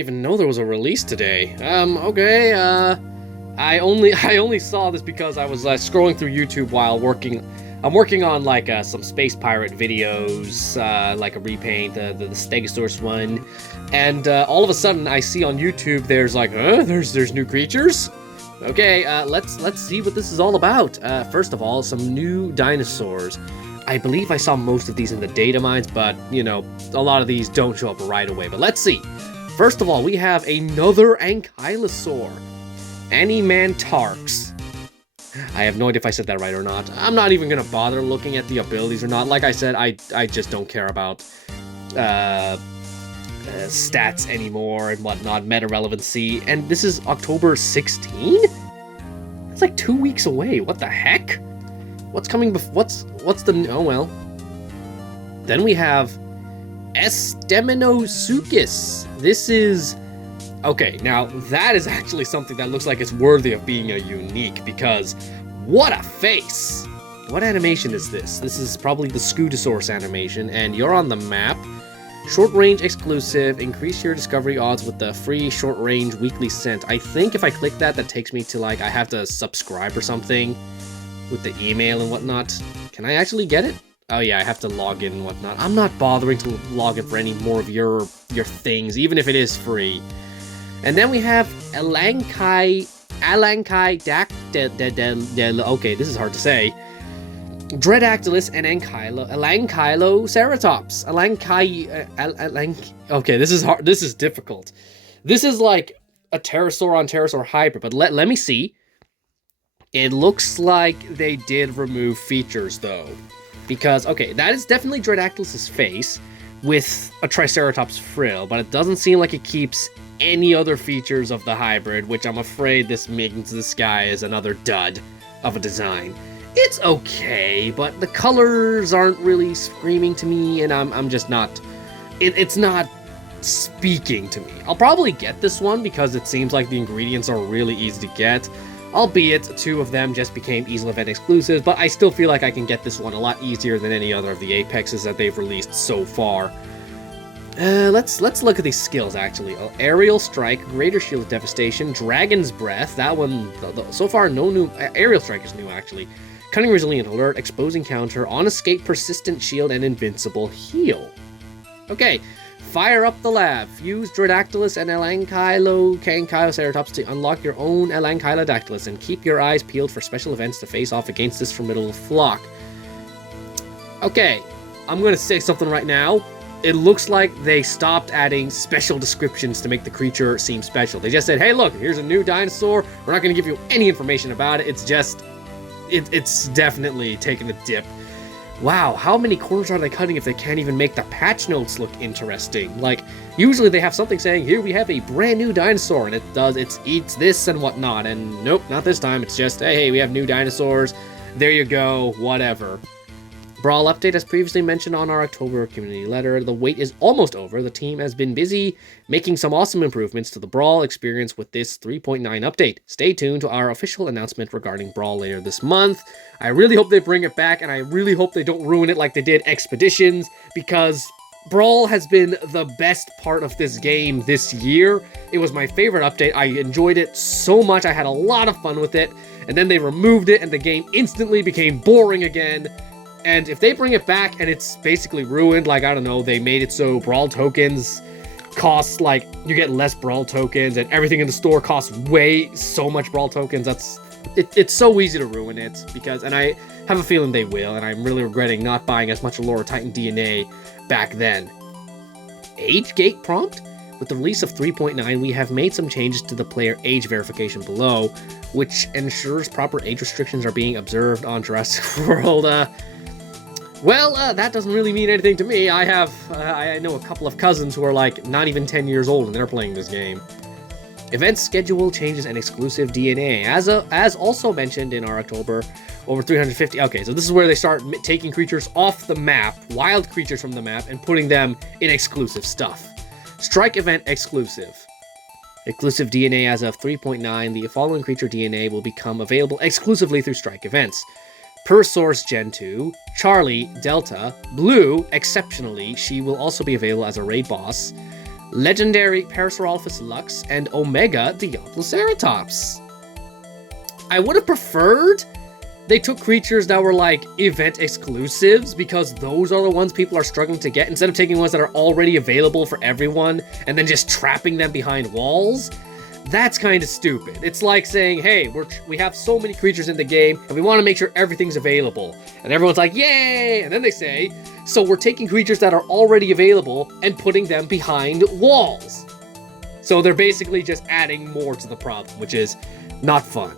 didn't even know there was a release today. Okay, I only saw this because I was scrolling through YouTube while working. I'm working on like some space pirate videos, like a repaint, the Stegosaurus one, and all of a sudden I see on YouTube there's like, there's new creatures. Okay, let's see what this is all about. First of all, some new dinosaurs. I believe I saw most of these in the data mines, but you know, a lot of these don't show up right away. But let's see. First of all, we have another Ankylosaur, Animantarx. I have no idea if I said that right or not. I'm not even gonna bother looking at the abilities or not. Like I said, I just don't care about stats anymore and whatnot, meta relevancy. And this is October 16? It's like 2 weeks away. What the heck? What's coming what's the... Oh, well. Then we have Esteminosuchus. This is... Okay, now that is actually something that looks like it's worthy of being a unique, because what a face! What animation is this? This is probably the Scutosaurus animation, and you're on the map. Short range exclusive, increase your discovery odds with the free short range weekly scent. I think if I click that, that takes me to like, I have to subscribe or something with the email and whatnot. Can I actually get it? Oh yeah, I have to log in and whatnot. I'm not bothering to log in for any more of your things, even if it is free. And then we have Alankai okay, this is hard to say. Dreadactylus and Ankyloceratops. Okay, this is hard. This is difficult. This is like a pterosaur on pterosaur hybrid, but let me see. It looks like they did remove features though. Because, okay, that is definitely Dreadactylus's face with a Triceratops frill, but it doesn't seem like it keeps any other features of the hybrid, which I'm afraid this means this guy is another dud of a design. It's okay, but the colors aren't really screaming to me, and I'm just not... It's not speaking to me. I'll probably get this one because it seems like the ingredients are really easy to get, albeit 2 of them just became Easel Event exclusives, but I still feel like I can get this one a lot easier than any other of the Apexes that they've released so far. Let's look at these skills, actually. Aerial Strike, Greater Shield Devastation, Dragon's Breath, that one, so far no new... Aerial Strike is new, actually. Cunning Resilient Alert, Exposing Counter, On Escape Persistent Shield, and Invincible Heal. Okay, fire up the lab. Use Dreadactylus and Ankyloceratops to unlock your own Elanchylodactylus, and keep your eyes peeled for special events to face off against this formidable flock. Okay, I'm gonna say something right now. It looks like they stopped adding special descriptions to make the creature seem special. They just said, hey look, here's a new dinosaur. We're not gonna give you any information about it. It's just... It's definitely taken a dip. Wow, how many corners are they cutting if they can't even make the patch notes look interesting? Like, usually they have something saying, here we have a brand new dinosaur, and it eats this and whatnot, and nope, not this time. It's just, hey, we have new dinosaurs. There you go, whatever. Brawl update, as previously mentioned on our October community letter, the wait is almost over. The team has been busy making some awesome improvements to the Brawl experience with this 3.9 update. Stay tuned to our official announcement regarding Brawl later this month. I really hope they bring it back, and I really hope they don't ruin it like they did Expeditions, because Brawl has been the best part of this game this year. It was my favorite update. I enjoyed it so much. I had a lot of fun with it, and then they removed it, and the game instantly became boring again. And if they bring it back and it's basically ruined, like, I don't know, they made it so Brawl tokens cost, like, you get less Brawl tokens and everything in the store costs so much Brawl tokens, it's so easy to ruin it, because, and I have a feeling they will, and I'm really regretting not buying as much Allura Titan DNA back then. Age gate prompt? With the release of 3.9, we have made some changes to the player age verification below, which ensures proper age restrictions are being observed on Jurassic World. Well, that doesn't really mean anything to me. I know a couple of cousins who are like not even 10 years old and they're playing this game. Event schedule changes and exclusive DNA. As also mentioned in our October, over 350... Okay, so this is where they start taking creatures off the map, wild creatures from the map, and putting them in exclusive stuff. Strike event exclusive. Exclusive DNA as of 3.9. The following creature DNA will become available exclusively through Strike events. Per source Gen 2, Charlie, Delta, Blue, exceptionally, she will also be available as a raid boss. Legendary Parasaurolophus Lux, and Omega Diabloceratops. I would have preferred they took creatures that were like event exclusives, because those are the ones people are struggling to get, instead of taking ones that are already available for everyone and then just trapping them behind walls. That's kind of stupid. It's like saying, hey, we have so many creatures in the game and we want to make sure everything's available. And everyone's like, yay! And then they say, so we're taking creatures that are already available and putting them behind walls. So they're basically just adding more to the problem, which is not fun.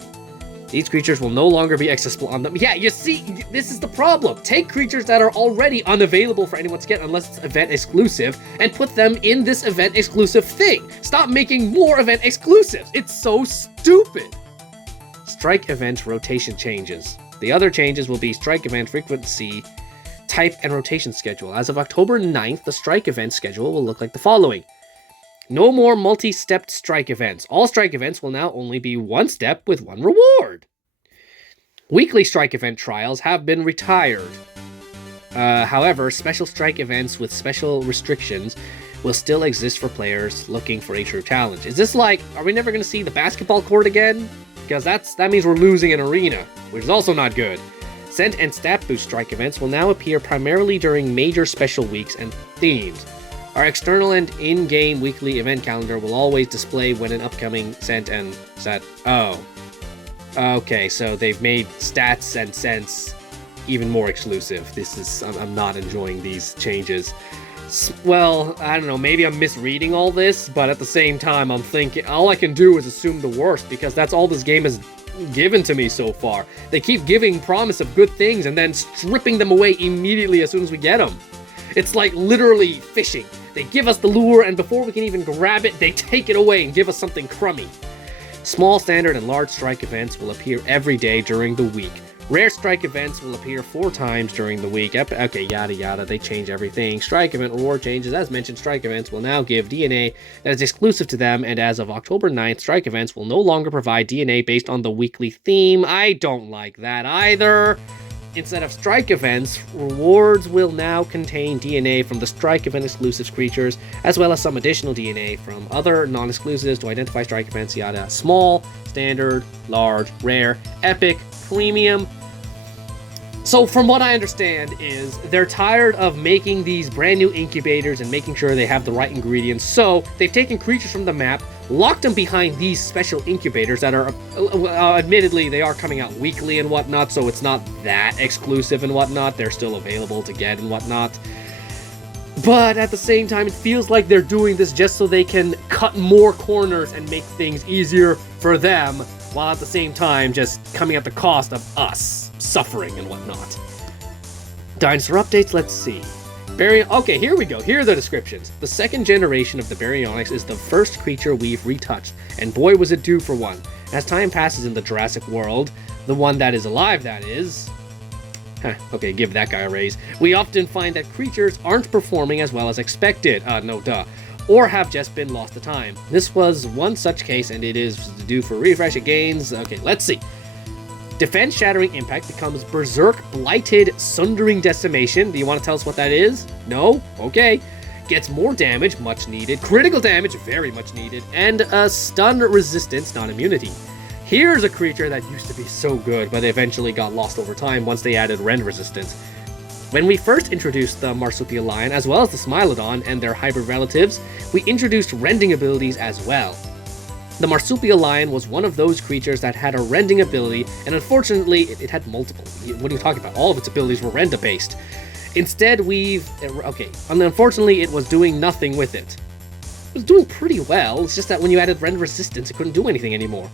These creatures will no longer be accessible on them. Yeah, you see, this is the problem. Take creatures that are already unavailable for anyone to get unless it's event exclusive and put them in this event exclusive thing. Stop making more event exclusives. It's so stupid. Strike event rotation changes. The other changes will be strike event frequency, type, and rotation schedule. As of October 9th, the strike event schedule will look like the following. No more multi-stepped strike events. All strike events will now only be one step with one reward. Weekly strike event trials have been retired. However, special strike events with special restrictions will still exist for players looking for a true challenge. Is this like, are we never going to see the basketball court again? Because that means we're losing an arena, which is also not good. Scent and stat boost strike events will now appear primarily during major special weeks and themes. Our external and in-game weekly event calendar will always display when an upcoming scent and stat... Oh. Okay, so they've made stats and scents even more exclusive. This is... I'm not enjoying these changes. Well, I don't know, maybe I'm misreading all this, but at the same time, I'm thinking... All I can do is assume the worst, because that's all this game has given to me so far. They keep giving promise of good things and then stripping them away immediately as soon as we get them. It's like literally fishing. They give us the lure, and before we can even grab it, they take it away and give us something crummy. Small, standard, and large strike events will appear every day during the week. Rare strike events will appear 4 times during the week. Okay, yada yada, they change everything. Strike event reward changes. As mentioned, strike events will now give DNA that is exclusive to them, and as of October 9th, strike events will no longer provide DNA based on the weekly theme. I don't like that either. Instead of strike events, rewards will now contain DNA from the strike event exclusive creatures, as well as some additional DNA from other non-exclusives to identify strike events, yada. Small, standard, large, rare, epic, premium. So from what I understand is they're tired of making these brand new incubators and making sure they have the right ingredients. So they've taken creatures from the map, locked them behind these special incubators that are, admittedly, they are coming out weekly and whatnot, so it's not that exclusive and whatnot. They're still available to get and whatnot. But at the same time, it feels like they're doing this just so they can cut more corners and make things easier for them, while at the same time just coming at the cost of us suffering and whatnot. Dinosaur updates, let's see. Okay, here we go. Here are the descriptions. The second generation of the Baryonyx is the first creature we've retouched, and boy was it due for one. As time passes in the Jurassic world, the one that is alive, that is... okay, give that guy a raise. We often find that creatures aren't performing as well as expected. Or have just been lost to time. This was one such case, and it is due for refresh. It gains... Okay, let's see. Defense Shattering Impact becomes Berserk Blighted Sundering Decimation. Do you want to tell us what that is? No? Okay. Gets more damage, much needed. Critical damage, very much needed. And a Stun Resistance, not immunity. Here's a creature that used to be so good, but eventually got lost over time once they added Rend Resistance. When we first introduced the Marsupial Lion, as well as the Smilodon and their hybrid relatives, we introduced rending abilities as well. The Marsupial Lion was one of those creatures that had a rending ability, and unfortunately, it had multiple. What are you talking about? All of its abilities were render-based. Instead, unfortunately, it was doing nothing with it. It was doing pretty well, it's just that when you added rend resistance, it couldn't do anything anymore.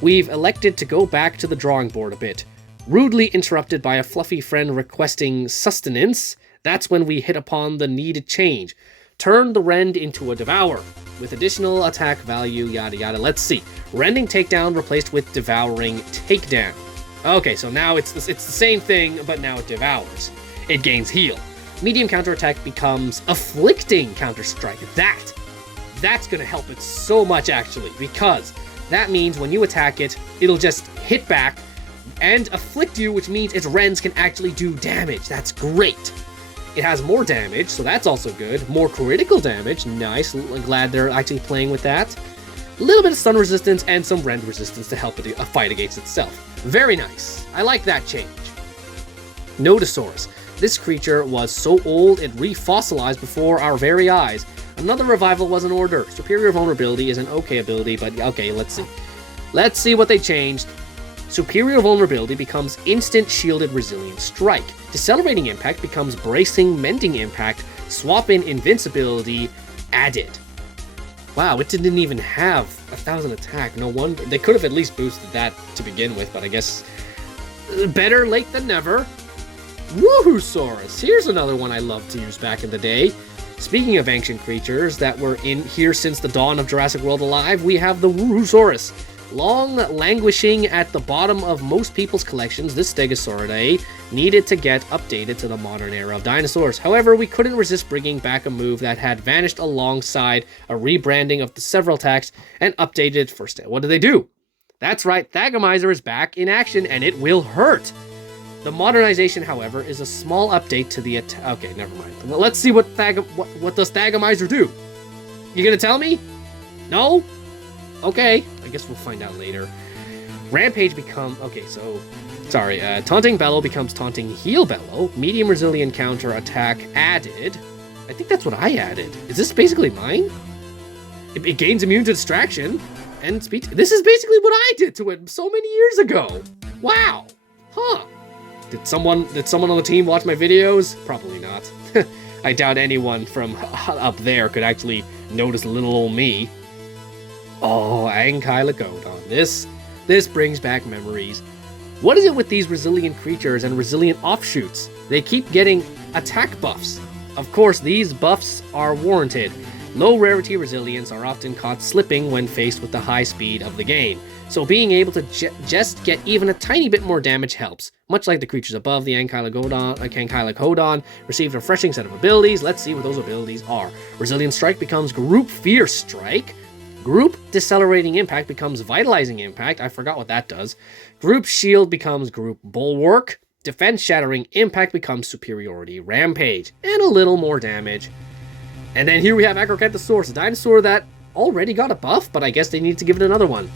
We've elected to go back to the drawing board a bit. Rudely interrupted by a fluffy friend requesting sustenance, that's when we hit upon the needed change. Turn the Rend into a Devour, with additional attack value, yada yada. Let's see. Rending Takedown replaced with Devouring Takedown. Okay, so now it's the same thing, but now it devours. It gains heal. Medium counterattack becomes Afflicting Counter-Strike. That's gonna help it so much, actually, because that means when you attack it, it'll just hit back and afflict you, which means its rends can actually do damage. That's great. It has more damage, so that's also good. More critical damage, nice. Glad they're actually playing with that. A little bit of stun resistance and some rend resistance to help it fight against itself. Very nice. I like that change. Nodosaurus. This creature was so old it refossilized before our very eyes. Another revival was in order. Superior vulnerability is an okay ability, but okay, let's see. Let's see what they changed. Superior vulnerability becomes instant shielded resilient strike. Decelerating impact becomes bracing mending impact. Swap in invincibility added. Wow, it didn't even have 1,000 attack. No wonder. They could have at least boosted that to begin with, but I guess better late than never. Woohoosaurus. Here's another one I loved to use back in the day. Speaking of ancient creatures that were in here since the dawn of Jurassic World alive, we have the Woohoosaurus. Long languishing at the bottom of most people's collections, this Stegosauridae needed to get updated to the modern era of dinosaurs. However, we couldn't resist bringing back a move that had vanished alongside a rebranding of the several attacks and updated for what did they do? That's right, Thagomizer is back in action and it will hurt. The modernization, however, is a small update to the attack. Okay, never mind. Well, let's see what does Thagomizer do? You gonna tell me? No? Okay, I guess we'll find out later. Rampage Taunting Bellow becomes Taunting Heal Bellow. Medium Resilient Counter Attack added. I think that's what I added. Is this basically mine? It gains immune to distraction and speed. This is basically what I did to it so many years ago. Wow. Huh. Did someone on the team watch my videos? Probably not. I doubt anyone from up there could actually notice little old me. Oh, Ankylogodon. This brings back memories. What is it with these resilient creatures and resilient offshoots? They keep getting attack buffs. Of course, these buffs are warranted. Low rarity resilience are often caught slipping when faced with the high speed of the game. So being able to just get even a tiny bit more damage helps. Much like the creatures above, the Ankylogodon received a refreshing set of abilities. Let's see what those abilities are. Resilient Strike becomes Group Fierce Strike. Group Decelerating Impact becomes Vitalizing Impact. I forgot what that does. Group Shield becomes Group Bulwark. Defense Shattering Impact becomes Superiority Rampage. And a little more damage. And then here we have Acrocanthosaurus, a dinosaur that already got a buff, but I guess they need to give it another one.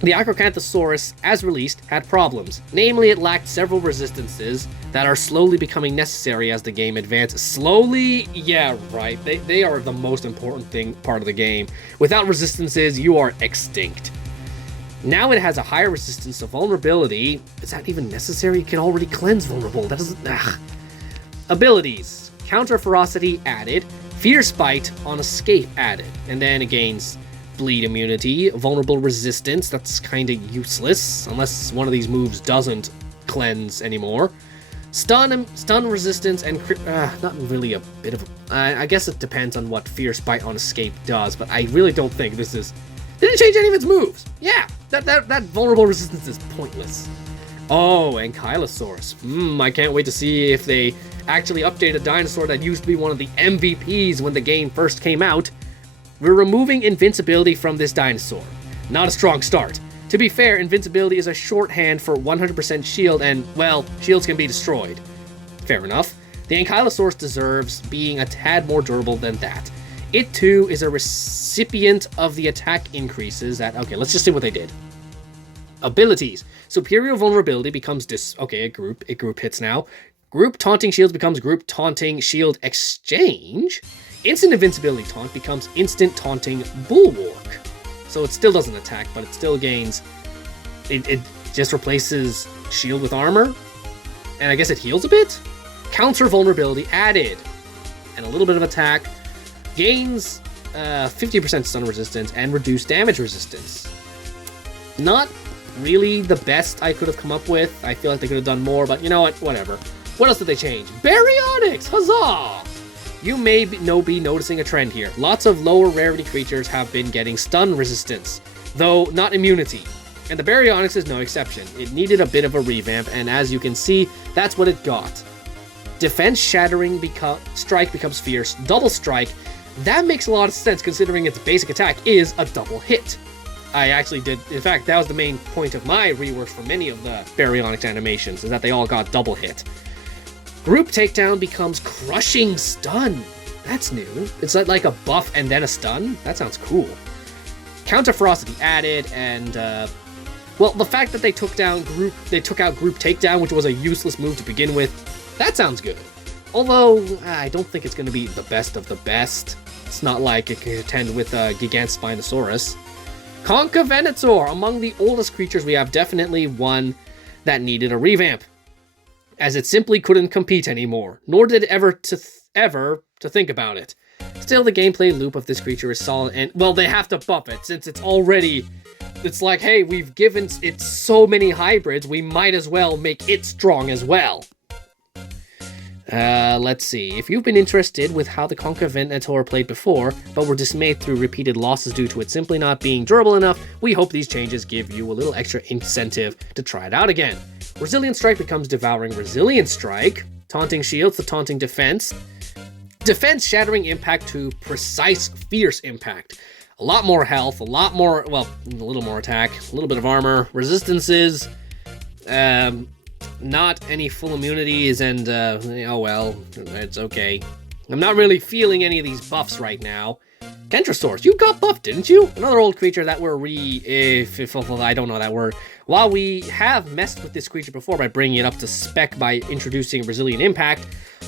The Acrocanthosaurus, as released, had problems. Namely, it lacked several resistances that are slowly becoming necessary as the game advances. Slowly? Yeah, right. They are the most important part of the game. Without resistances, you are extinct. Now it has a higher resistance to vulnerability. Is that even necessary? It can already cleanse vulnerable. That doesn't... Abilities. Counter Ferocity added. Fierce Bite on Escape added. And then it gains Bleed Immunity. Vulnerable Resistance. That's kind of useless. Unless one of these moves doesn't cleanse anymore. Stun Resistance and... not really a bit of... I guess it depends on what Fierce Bite on Escape does. But I really don't think this is... Didn't change any of its moves. Yeah, that vulnerable resistance is pointless. Oh, Ankylosaurus. I can't wait to see if they actually update a dinosaur that used to be one of the MVPs when the game first came out. We're removing invincibility from this dinosaur. Not a strong start. To be fair, invincibility is a shorthand for 100% shield and, well, shields can be destroyed. Fair enough. The Ankylosaurus deserves being a tad more durable than that. It too is a recipient of the attack increases that... Okay, let's just see what they did. Abilities. Superior Vulnerability becomes a group hits now. Group Taunting Shields becomes Group Taunting Shield Exchange. Instant Invincibility Taunt becomes Instant Taunting Bulwark. So it still doesn't attack, but it still gains... It just replaces Shield with Armor. And I guess it heals a bit? Counter Vulnerability added. And a little bit of attack. Gains 50% stun resistance and reduced damage resistance. Not really the best I could have come up with. I feel like they could have done more, but you know what? Whatever. What else did they change? Baryonyx! Huzzah! You may be noticing a trend here. Lots of lower rarity creatures have been getting stun resistance, though not immunity. And the Baryonyx is no exception. It needed a bit of a revamp, and as you can see, that's what it got. Defense Shattering Strike becomes Fierce. Double Strike. That makes a lot of sense considering its basic attack is a double hit. I actually did, in fact, that was the main point of my reworks for many of the Baryonyx animations, is that they all got double hit. Group takedown becomes crushing stun. That's new. It's like a buff and then a stun. That sounds cool. Counter ferocity added, and well, the fact that they took out group takedown, which was a useless move to begin with, that sounds good. Although I don't think it's going to be the best of the best. It's not like it can contend with Gigantospinosaurus. Concha-Venator, among the oldest creatures, we have definitely one that needed a revamp, as it simply couldn't compete anymore, nor did it ever to think about it. Still, the gameplay loop of this creature is solid, and, well, they have to buff it, since it's like, hey, we've given it so many hybrids, we might as well make it strong as well. Let's see. If you've been interested with how the Concha-Venator played before, but were dismayed through repeated losses due to it simply not being durable enough, we hope these changes give you a little extra incentive to try it out again. Resilient Strike becomes Devouring Resilient Strike. Taunting Shields to Taunting Defense. Defense Shattering Impact to Precise Fierce Impact. A lot more health, a lot more, well, a little more attack, a little bit of armor, resistances, not any full immunities, and, oh well, it's okay. I'm not really feeling any of these buffs right now. Kentrosaurus, you got buffed, didn't you? Another old creature that we're I don't know that word. While we have messed with this creature before by bringing it up to spec by introducing Resilient Impact,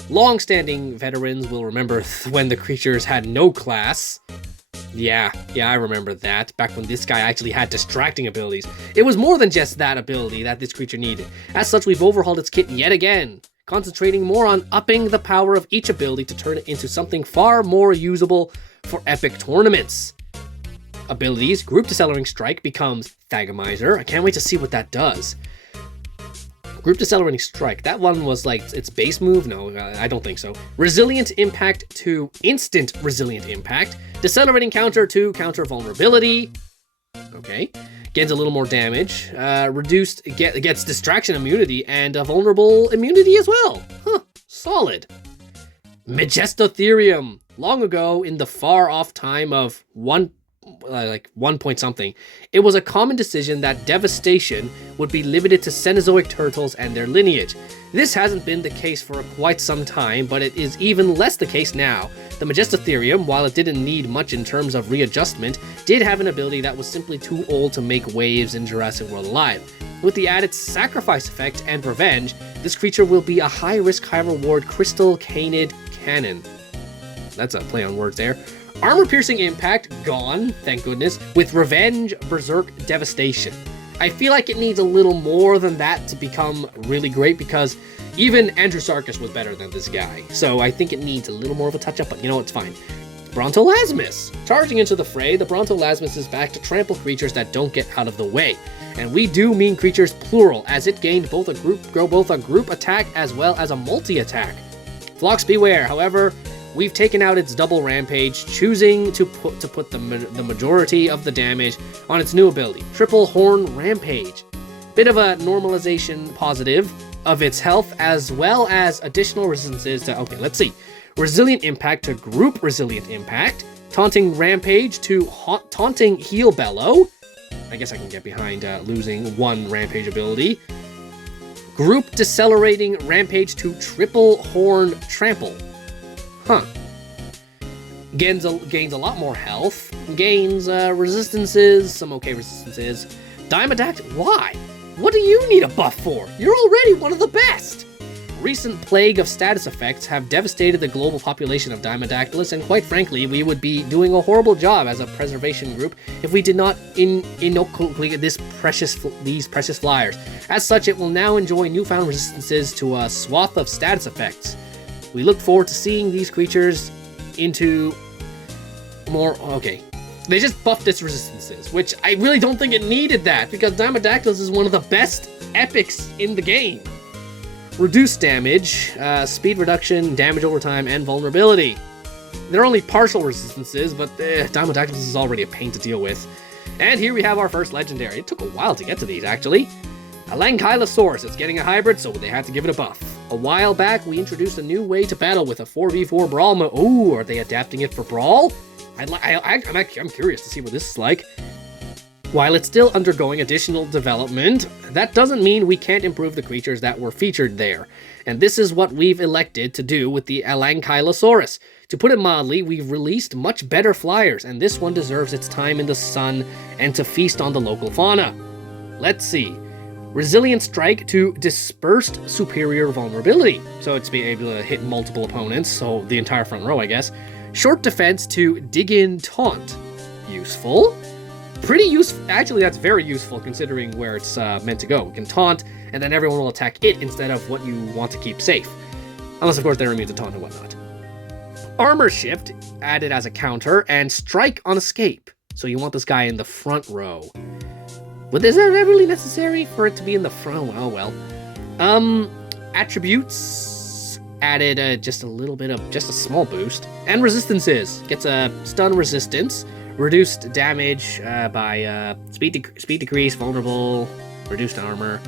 long-standing veterans will remember when the creatures had no class. Yeah, I remember that, back when this guy actually had distracting abilities. It was more than just that ability that this creature needed. As such, we've overhauled its kit yet again, concentrating more on upping the power of each ability to turn it into something far more usable for epic tournaments. Abilities, Group Decelerating Strike becomes Thagomizer. I can't wait to see what that does. Group Decelerating Strike, that one was like its base move? No, I don't think so. Resilient Impact to Instant Resilient Impact. Decelerating Counter to Counter Vulnerability. Okay. Gains a little more damage. Gets Distraction Immunity and a Vulnerable Immunity as well. Huh, solid. Majestotherium. Long ago, in the far-off time of 1 point something, it was a common decision that devastation would be limited to Cenozoic turtles and their lineage. This hasn't been the case for quite some time, but it is even less the case now. The Majestotherium, while it didn't need much in terms of readjustment, did have an ability that was simply too old to make waves in Jurassic World Alive. With the added Sacrifice effect and Revenge, this creature will be a high-risk, high-reward Crystal Canid Cannon. That's a play on words there. Armor-piercing impact, gone, thank goodness, with Revenge, Berserk, Devastation. I feel like it needs a little more than that to become really great, because even Andrewsarchus was better than this guy. So I think it needs a little more of a touch-up, but you know, it's fine. Brontolazmus. Charging into the fray, the Brontolazmus is back to trample creatures that don't get out of the way. And we do mean creatures plural, as it gained both a group attack as well as a multi-attack. Flocks beware, however, we've taken out its double rampage, choosing to put the majority of the damage on its new ability, Triple Horn Rampage. Bit of a normalization positive of its health, as well as additional resistances to, okay, let's see. Resilient Impact to Group Resilient Impact, Taunting Rampage to Taunting Heal Bellow. I guess I can get behind losing one Rampage ability. Group Decelerating Rampage to Triple Horn Trample. Huh. Gains a lot more health. Gains resistances, some okay resistances. Dimadact, why? What do you need a buff for? You're already one of the best! Recent plague of status effects have devastated the global population of Dimedactylus, and quite frankly, we would be doing a horrible job as a preservation group if we did not inoculate these precious flyers. As such, it will now enjoy newfound resistances to a swath of status effects. We look forward to seeing these creatures into more... Okay. They just buffed its resistances, which I really don't think it needed that, because Dimedactylus is one of the best epics in the game. Reduced damage, speed reduction, damage over time, and vulnerability. They're only partial resistances, but Dimedactylus is already a pain to deal with. And here we have our first legendary. It took a while to get to these, actually. A Lankylosaurus. It's getting a hybrid, so they had to give it a buff. A while back, we introduced a new way to battle with a 4v4 Brawl mode. Ooh, are they adapting it for Brawl? I'm curious to see what this is like. While it's still undergoing additional development, that doesn't mean we can't improve the creatures that were featured there. And this is what we've elected to do with the Ankylosaurus. To put it mildly, we've released much better flyers, and this one deserves its time in the sun and to feast on the local fauna. Let's see. Resilient Strike to Dispersed Superior Vulnerability, so it's be able to hit multiple opponents, so the entire front row, I guess. Short Defense to Dig In Taunt. Useful. Pretty useful. Actually, that's very useful considering where it's meant to go. We can taunt, and then everyone will attack it instead of what you want to keep safe. Unless, of course, they're immune to taunt and whatnot. Armor Shift, added as a counter, and Strike on Escape. So you want this guy in the front row. But is that really necessary for it to be in the front? Oh, well. Attributes, added just a little bit of, just a small boost. And Resistances, gets a stun resistance. Reduced damage by speed decrease, vulnerable, reduced armor.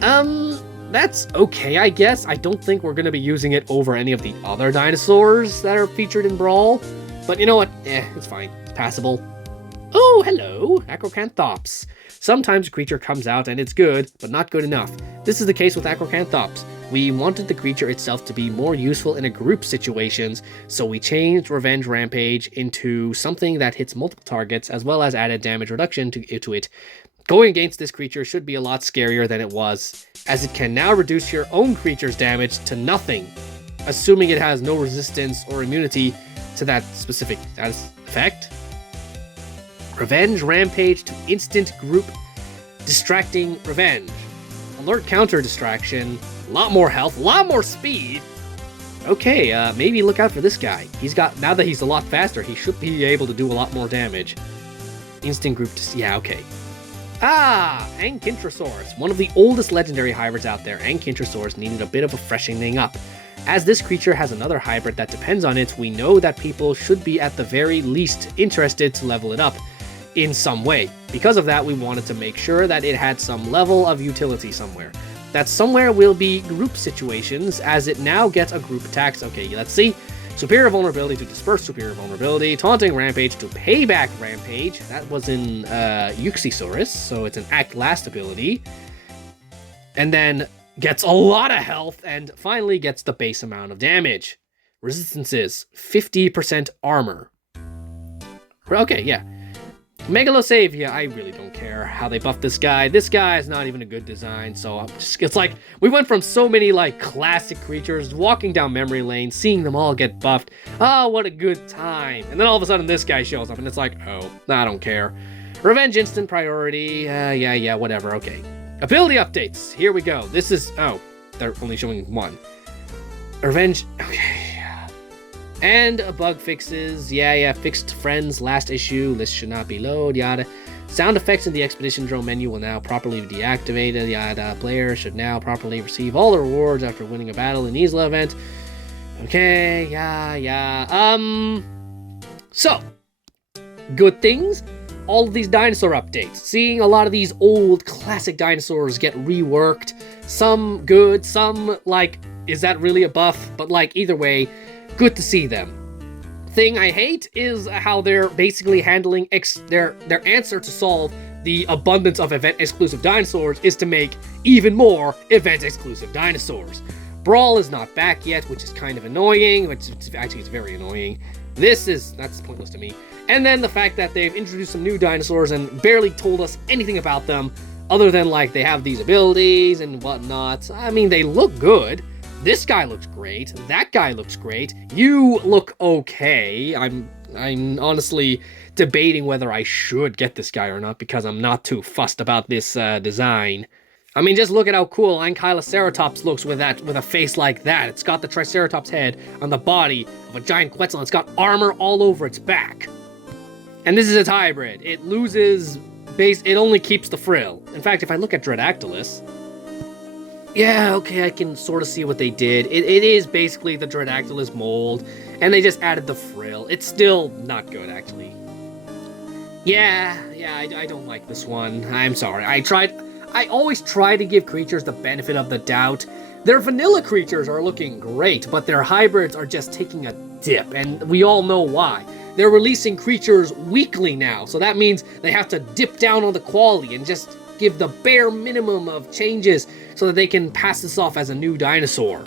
That's okay, I guess. I don't think we're going to be using it over any of the other dinosaurs that are featured in Brawl. But you know what? It's fine. It's passable. Oh, hello, Acrocanthops. Sometimes a creature comes out and it's good, but not good enough. This is the case with Acrocanthops. We wanted the creature itself to be more useful in a group situations, so we changed Revenge Rampage into something that hits multiple targets, as well as added damage reduction to it. Going against this creature should be a lot scarier than it was, as it can now reduce your own creature's damage to nothing, assuming it has no resistance or immunity to that specific effect. Revenge Rampage to instant group distracting revenge. Alert counter distraction. A lot more health, a lot more speed. Okay, maybe look out for this guy. Now that he's a lot faster, he should be able to do a lot more damage. Instant group, yeah, okay. Ankylosaurus, one of the oldest legendary hybrids out there. Ankylosaurus needed a bit of a freshening up. As this creature has another hybrid that depends on it, we know that people should be at the very least interested to level it up in some way. Because of that, we wanted to make sure that it had some level of utility somewhere. That somewhere will be group situations, as it now gets a group attacks. Okay, let's see. Superior Vulnerability to Disperse Superior Vulnerability. Taunting Rampage to Payback Rampage. That was in Euxysaurus, so it's an Act Last ability. And then gets a lot of health, and finally gets the base amount of damage. Resistances, 50% armor. Okay, yeah. Megalosavia, I really don't care how they buff this guy. This guy is not even a good design, so it's like, we went from so many, like, classic creatures, walking down memory lane, seeing them all get buffed. Oh, what a good time. And then all of a sudden this guy shows up, and it's like, oh, I don't care. Revenge instant priority, yeah, whatever, okay. Ability updates, here we go. This is, oh, they're only showing one. Revenge, okay. And bug fixes, yeah, fixed friends, last issue, list should not be low, yada. Sound effects in the Expedition Drone menu will now properly be deactivated, yada. Player should now properly receive all the rewards after winning a battle in Isla event. Okay, yeah. So, good things. All of these dinosaur updates. Seeing a lot of these old classic dinosaurs get reworked. Some good, some like, is that really a buff? But like, either way, good to see them. Thing I hate is how they're basically handling their answer to solve the abundance of event-exclusive dinosaurs is to make even more event-exclusive dinosaurs. Brawl is not back yet, which is kind of annoying, which actually is very annoying. That's pointless to me. And then the fact that they've introduced some new dinosaurs and barely told us anything about them, other than like they have these abilities and whatnot. I mean, they look good. This guy looks great. That guy looks great. You look okay. I'm honestly debating whether I should get this guy or not because I'm not too fussed about this design. I mean, just look at how cool Ankylosaurus looks with a face like that. It's got the Triceratops head on the body of a giant Quetzal. It's got armor all over its back. And this is its hybrid. It loses base. It only keeps the frill. In fact, if I look at Dreadactylus, yeah, okay, I can sort of see what they did. It is basically the Dreadactylus mold, and they just added the frill. It's still not good, actually. Yeah, I don't like this one. I'm sorry. I always try to give creatures the benefit of the doubt. Their vanilla creatures are looking great, but their hybrids are just taking a dip, and we all know why. they're releasing creatures weekly now. So that means they have to dip down on the quality and just give the bare minimum of changes so that they can pass this off as a new dinosaur.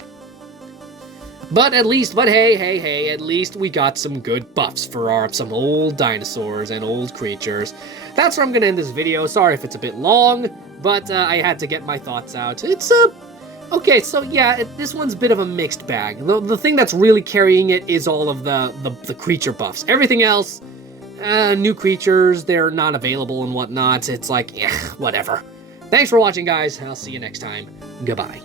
But at least we got some good buffs for some old dinosaurs and old creatures. That's where I'm gonna end this video. Sorry if it's a bit long, but I had to get my thoughts out. It's okay, so yeah, this one's a bit of a mixed bag. The thing that's really carrying it is all of the creature buffs. Everything else, new creatures, they're not available and whatnot. It's like, whatever. Thanks for watching, guys. I'll see you next time. Goodbye.